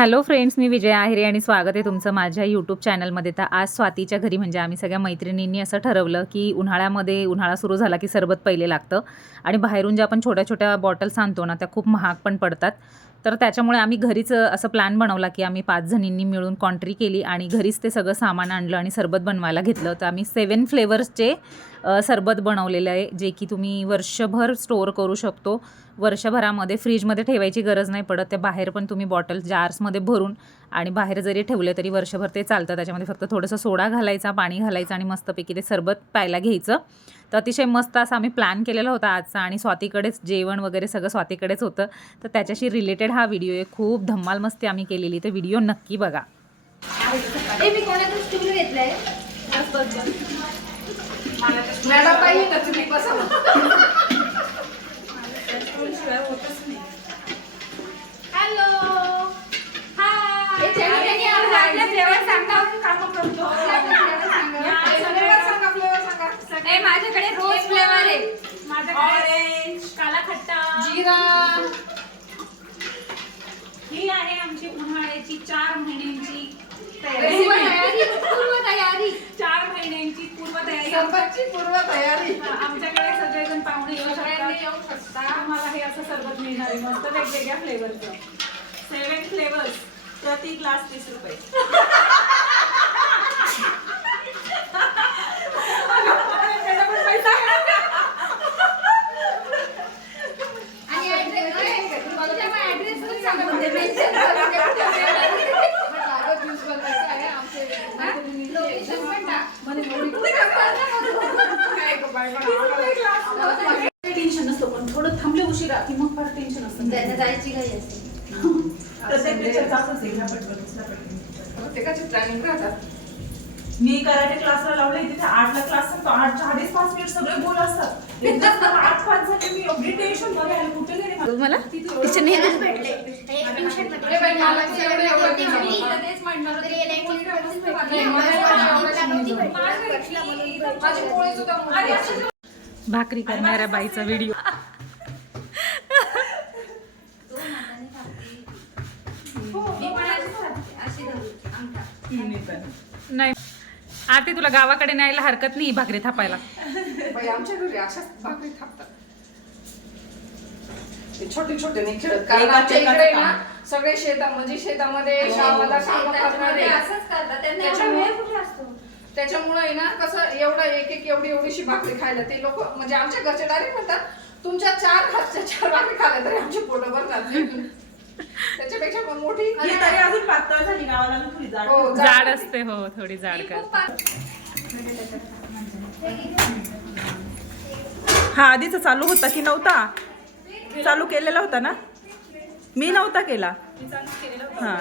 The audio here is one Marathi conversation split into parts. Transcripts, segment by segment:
हॅलो फ्रेंड्स, मी विजया आहेरे आणि स्वागत आहे तुमचं माझ्या यूट्यूब चॅनलमध्ये. तर आज स्वातीच्या घरी म्हणजे आम्ही सगळ्या मैत्रिणींनी असं ठरवलं की उन्हाळा सुरू झाला की सरबत पहिले लागतं आणि बाहेरून ज्या आपण छोट्या छोट्या बॉटल्स आणतो ना, त्या खूप महाग पण पडतात. तर त्याच्यामुळे आम्ही घरीच असं प्लॅन बनवला की आम्ही 5 जणींनी मिळून कॉन्ट्री केली आणि घरीच ते सगळं सामान आणलं आणि सरबत बनवायला घेतलं. तर आम्ही 7 फ्लेवर्सचे सरबत बनवलेलं आहे, जे की तुम्ही वर्षभर स्टोअर करू शकतो. वर्षभरामध्ये फ्रीजमध्ये ठेवायची गरज नाही पडत. ते बाहेर पण तुम्ही बॉटल जार्समध्ये भरून आणि बाहेर जरी ठेवले तरी वर्षभर ते चालतं. त्याच्यामध्ये फक्त थोडंसं सोडा घालायचा, पाणी घालायचं आणि मस्तपैकी ते सरबत प्यायला घ्यायचं. तर अतिशय मस्त असं आम्ही प्लॅन केलेला होता आजचा आणि स्वातीकडेच जेवण वगैरे सगळं स्वातीकडेच होतं. तर त्याच्याशी रिलेटेड हा व्हिडिओ आहे. खूप धम्माल मस्ती आम्ही केलेली. तर व्हिडिओ नक्की बघा. माझ्याकडे रोज फ्लेवर आहे. ऑरेंज, काला खट्टा, जीरा. ही आहे आमची उन्हाळ्याची 4 महिन्यांची तयारी. 4 महिन्यांची पूर्वतयारी. आमच्याकडे सगळेजण पाहुणे येऊ शकतात. तुम्हाला हे असं सरबत मिळणार आहे मस्त वेगवेगळ्या फ्लेवरचं. 7 फ्लेवर्स, प्रति ग्लास 30 रुपये. टेन्शन नसतं, पण थोडं थांबले उशिरा की मग फार टेन्शन असतं. त्याच्या जायची काही असते. प्रत्येकाची प्लॅनिंग राहतात. मी कराटे क्लासला लावले, तिथे 8ला क्लास असतो. 8च्या आधीच 5 मिनिट सगळे बोल असतात. एकदा 8-5 झाले मी एवढी टेन्शन मध्ये आले, कुठे गेले मला टिचर नाही भेटले. एक ट्युशन मध्ये तेच म्हणणार होते. भाकरी करणाऱ्या बाईचा व्हिडिओ. नाही आरती, तुला गावाकडे न्यायला हरकत नाही भाकरी थापायला. आमच्या घरी अशाच भाकरी थापतात. छोटे छोटे नाही खेळत, कारण आमच्या इकडे ना सगळे शेतामध्ये गावाला कामं करणारे असंच करतात. त्यांना वेळ कुठे असतो. त्याच्यामुळे ना कसं एवढं एक एवढीशी भाकरी खायला ते लोक, म्हणजे आमच्या घरचे डायरेक्ट म्हणतात तुमच्या 4 हातच्या 4 भाकरी खाल्ल्या तरी आमची पोटं भरणार नाही. त्याच्यापेक्षा पण मोठी ही तरी अजून पातळ झाली, गावाला थोडी जाड. हो, जाड असते. हो, थोडी जाड कर. हा आधीच चालू होता की नव्हता? चालू केलेला होता ना? मी नव्हता केला. हा,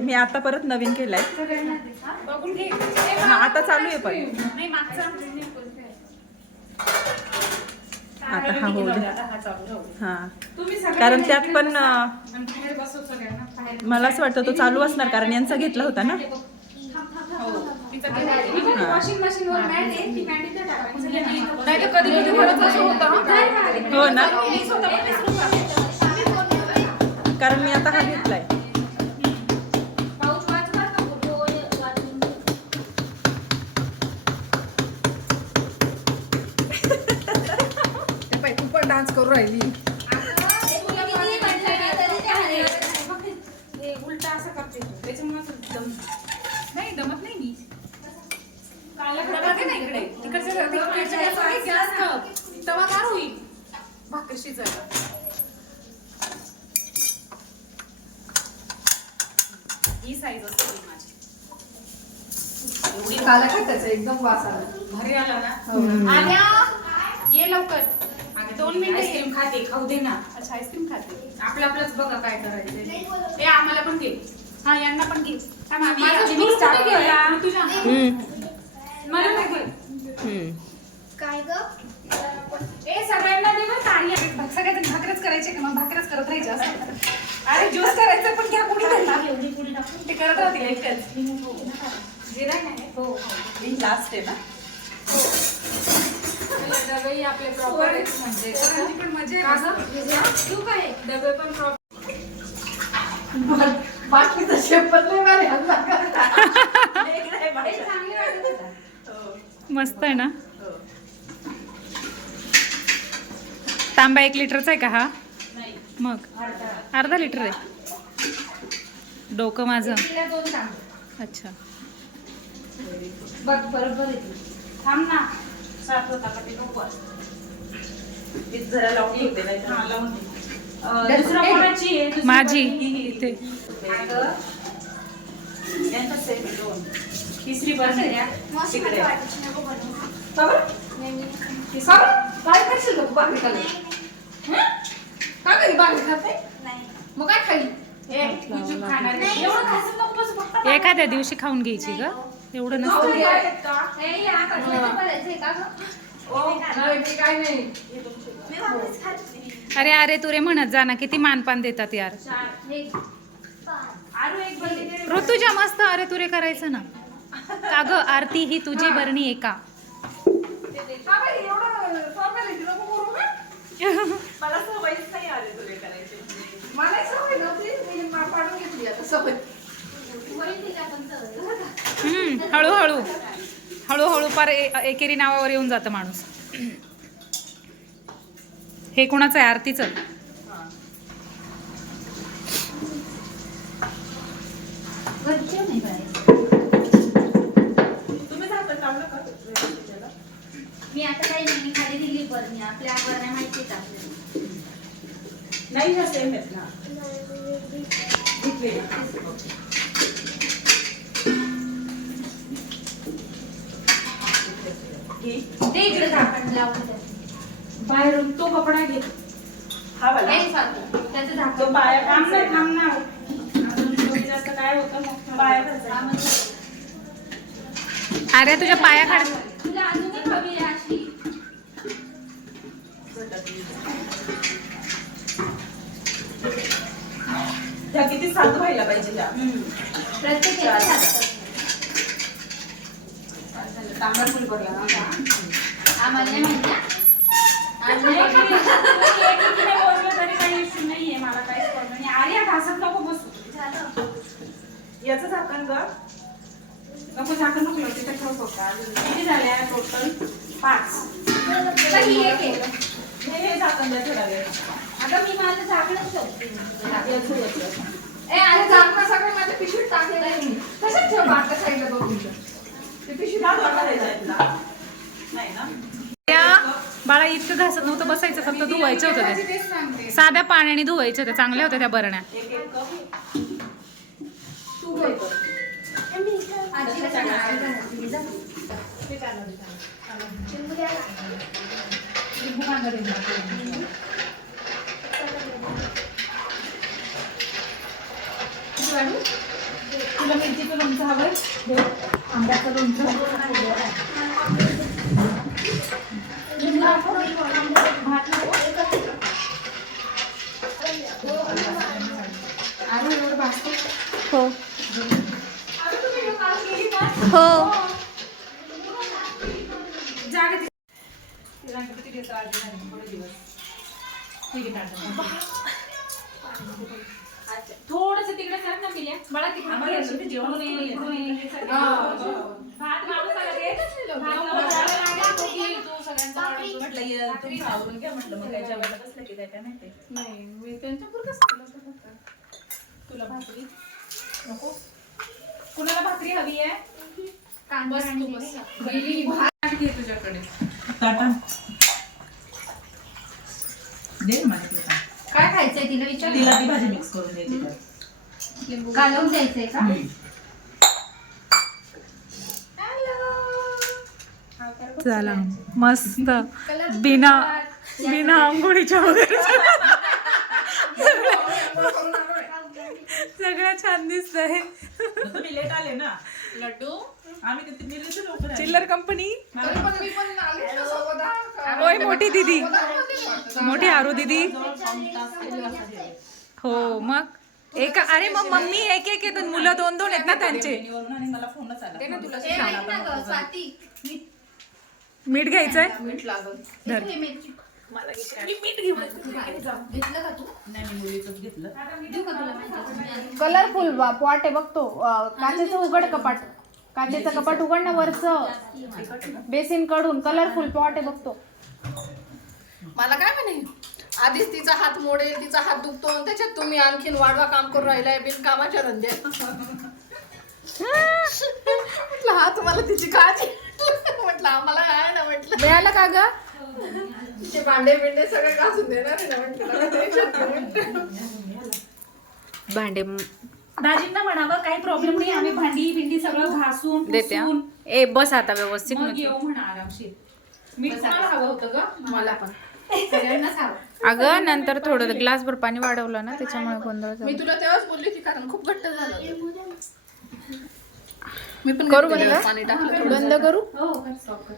मी आता परत नवीन केलाय. हा आता चालू आहे पण आता हा होऊ दे. हा, कारण त्यात पण मला असं वाटतं तो चालू असणार, कारण यांचा घेतला होता ना. वॉशिंग मशीन वर मॅट आहे, ती मॅट इथे टाकायची. नाही तर कधी खरंच असं होतं. हो ना, कारण मी आता हा घेतलाय. तू पण डान्स करू राहिली. उलटा असं करते त्याच्यामुळे नाही दमत नाही मी. ना इकडे तवा गार होईल भाकर शिजायला. ही साईज असते माझी. एवढी काला खायचं एकदम वास आला, भारी आला ना. आल्या ये लवकर. 2 मिनिट आईस्क्रीम खाते, खाऊ दे ना. अच्छा, आईस्क्रीम खाते. आपलंच बघा काय करायचं ते. आम्हाला पण घे. हा, यांना पण घे. काय ग? सगळ्यांना दे बरं तारी. सगळ्यांना भाकरच करायचे का? मग भाकरच करत राहायचे असं. अरे ज्यूस करायचं पण घ्या, पुढे ते करत राहतील एकट्याच. जिरा नाही. हो, लास्ट आहे ना. डबे आपले प्रॉपर म्हणजे पण मजा आहे. तू काय डबे पण प्रॉपर बाकीचं शेपत नाही बरं ह्यांना. वेगळं आहे माझ्या. चांगली वाटत होता. हो, मस्त आहे ना. हो. तांबा 1 लिटरचा आहे का हा? नाही, मग अर्धा लिटर आहे. डोकं माझं. तिला 2 तांबे. अच्छा. बघ बरोबर येते. थांब ना. सात होता का ते नको. ती जरा लावून ठेवते नाही तर हा, लावून दे. दर्शन दुसरं आहे? कोणाची आहे? दुसरी माझी कोणाची? इथे. अगं, यांचं सेम आहे 2. तिसरी बस आहे या. मस्त तिकडे. वाटत नको बनवू. का बरं? नाही, मी का बरं? काय करशील का तू भाकरी खाल्ली? का कधी भाकरी खात नाही? नाही. मग काय खाली? तुझी खाणार नाही. एवढं खायचं नको बस फक्त. एखाद्या दिवशी खाऊन घ्यायची ग. एवढं जाऊ नसतं. दे, आहेत का? नाही, हा कटलेट करायचंय का गं? ओ, नाही, ते काय नाही. मी वापस खात नाही. अरे अरे तुरे म्हणत जा ना, किती मानपान देतात यार. हे आरू एक बंदी दे. ऋतुजा मस्त अरे तुरे करायचं ना. का ग आरती ही तुझी बरणी आहे का? का बाई, एवढं formality नको करू ना. मला सवयच नाही आले तुले करायचे. मलाही सवय नव्हती. मी पाडून घेतली आता सवय. वहिनी का पण सवय. हळूहळू हळूहळू पार एकेरी नावावर येऊन जातं माणूस. हे कोणाचं आहे? आरतीचं. वरची नाही करायचं. तुम्ही जाता लावलं का त्याला? मी आता काही नाही, मी खाली दिली बरणी. आपल्या बरण्या माहितीच आपल्याला. नाही ह्या सेम आहेत ना. घेतले ना. घे. दे इकडे झाकण. आपण लावून द्या. बाहेरून तो कपडा घे. हा वाला. हे स्वाती, त्याचं झाकण. तो पाया थांब ना, थांब ना. अजून थोडी जास्त काय होतं मग पाया हा, घालायचा. म्हणजे अरे तुझ्या पायाखाली. तुला अजून एक हवी आहे अशी. ह्या किती सात व्हायला पाहिजे ह्या. प्रत्येक याचं झाकण. तांबडा फुल भरला ना. आम्हाला नाही माहिती हा. आणि एकीने बोललं तरी काही इश्यू नाहीये. मला काहीच प्रॉब्लेम नाही. आर्या घासत नको बसू. झालं. याचं झाकण ग. नको झाकण नको लावू. तिथे ठेव फक्त. अजून किती झाल्या टोटल? 5. त्याला ही एक आहे. हे झाकण द्या थोडा वेळ. आता मी माझं झाकणच ठेवते. याचं याचं. ए, अरे झाकणं सगळं माझ्या पिशवीत टाकलेलं आहे मी. कशात ठेव बाटल्या साईडला दोन मिनिटं. ते पिशवीत हा वापरायचा आहे तुला? नाही ना. त्या बाळा इतकं घासत नव्हतं बसायचं, फक्त धुवायचं होतं ते. तेच सांगते. साध्या पाण्याने धुवायचं ते. चांगल्या होत्या त्या बरण्या. एक एक कप. तू बोल. आजीला सांग, आईला घातली जा. ते चाललं, ते चाललं. चिंबू द्या. लिंबू कांदा दे ना. किती वाढू? तुला मिरचीचं लोणचं हवंय? दे. आंब्याचं लोणचं. भात नको? अरे एवढं भाजतो. हो अरे तुम्ही हे काढून गेली ना? हो. जागा ती- ते रंग किती देतात आजी नाही, थोडे दिवस. ठीक आहे, टाटा. अच्छा, थोडंसं तिकडे सर ना मिल्या. मला तिकडे आम्हाला मिल्या. याच्यात जेवण इकडून ये, इकडून ये, हे सगळं. हा. भात माणूस आला रे. भात बनवायला लागला, तो की तू सगळ्यांचा भाकरी. वाढवतो. म्हटलं ये, तुमचं आवरून घ्या म्हटलं मग काय जेवायला बसलं की काय काय माहिती. नाही, मी त्यांच्यापुरतंच केलं होतं फक्त. तुला भाकरी नको? कुणाला भाकरी हवी आहे? कांदा बस आणि तू बस. हे. पहिली भात घे तुझ्याकडे. टाटा. दे ना मला तुला. काय खायचंय तिला विचार. तिला ती भाजी मिक्स करून द्यायची तर. लिंबू कालवून द्यायचंय का? चला मस्त. बिना बिना आंघोळीच्या वगैरे सगळं छान दिसत आहे. तुम्ही लेट आले ना. लड्डू. आम्ही किती निघले लवकर आले. चिल्लर कंपनी. तरी पण मी पण आले ना सोबत. होय मोठी दीदी. मोठी आरू दीदी. जवळ पाऊण तास तरी वाजता गेले. हो मग एक. अरे मग मम्मी एक एक येतात, मुलं 2-2 आहेत ना त्यांचे. ट्रेनिंगवरून आणि मला फोनच आला. दे ना तुला. ए, ऐक ना गं, स्वाती. मीठ घ्यायचंय. मीठ लागल. धर. हे मिरची. घेतलं का तू? देऊ का तुला माहिती? कलरफुल पॉट आहे बघ तो. काचेचं उघड कपाट. काचेचं कपाट उघड ना वरचं. बेसिन कडून कलरफुल पॉट आहे बघ तो. मला काय म्हणे आधीच तिचा हात मोडेल, तिचा हात दुखतो आणि त्याच्यात तुम्ही आणखीन वाढवा काम करून राहिलाय बिनकामाच्या धंदे. म्हटलं हा तुम्हाला तिची काळजी. म्हटलं आम्हाला आहे ना. म्हटलं मिळालं का ग? ते भांडे बिंडे सगळे घासून देणार आहे ना. म्हटलं भांडे दाजींना म्हणावं काही प्रॉब्लेम नाही, आम्ही भांडी बिंडी सगळं घासून देते हा. पुसून ए बस आता व्यवस्थित मग म्हणजे. येऊ म्हणा आरामशीर. मीठ कोणाला हवं होतं ग? मला पण सगळ्यांनाच हवं. अगं नंतर थोडं ग्लासभर पाणी वाढवलं ना त्याच्यामुळे गोंधळ झाला. मी तुला तेव्हाच बोलली होती कारण खूप घट्ट झालं होतं. मी पण करू घट्ट बंद? पाणी टाकलं थोडं. बंद करू? हो कर, stop कर.